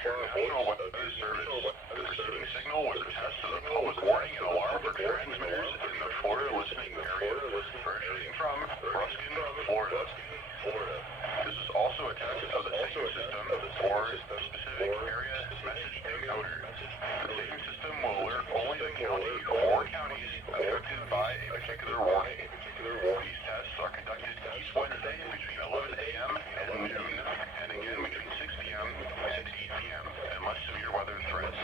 National Weather Service. The preceding signal was a test of the public warning and alarm for transmitters in the Florida listening area, originating from Ruskin, Florida. This is also a test of the same system for specific area message encoder. The same system will alert only the county or counties affected by a particular warning. These tests are conducted each Wednesday between 11 a.m. and noon, and again between 6 p.m. and 8 p.m. unless severe weather threats.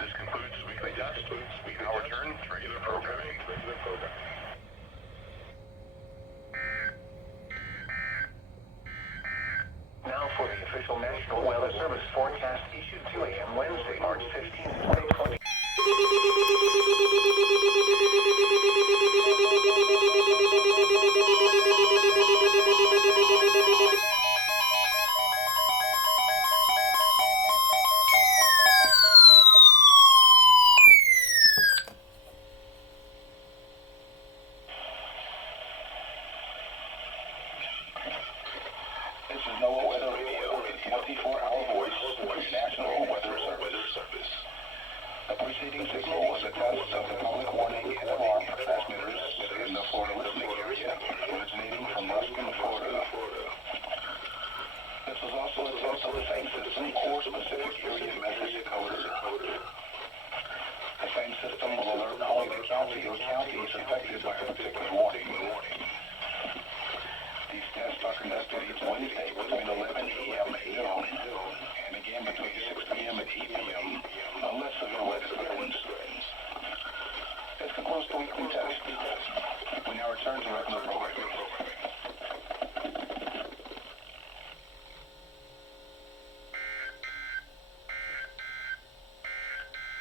This concludes the weekly test. We now return to regular programming. Now for the official National Weather Service forecast issued 2 a.m. Wednesday, March 15th, 2020. This is NOAA Weather Radio, a 24-hour voice for the National Weather Service. The preceding signal was a test of the public warning and alarm for transmitters in the Florida listening area, originating from Ruskin, Florida. This was also a test of the same system or specific area message encoder. The same system will alert only the county or counties affected by a particular warning. These tests are conducted each Wednesday between 11 a.m. and noon, and again between 6 p.m. and 8 p.m. unless severe weather threatens. This concludes the weekly test. We now return to regular programming.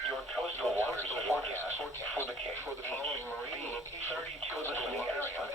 Your coastal waters forecast for the following marine 32 listening area.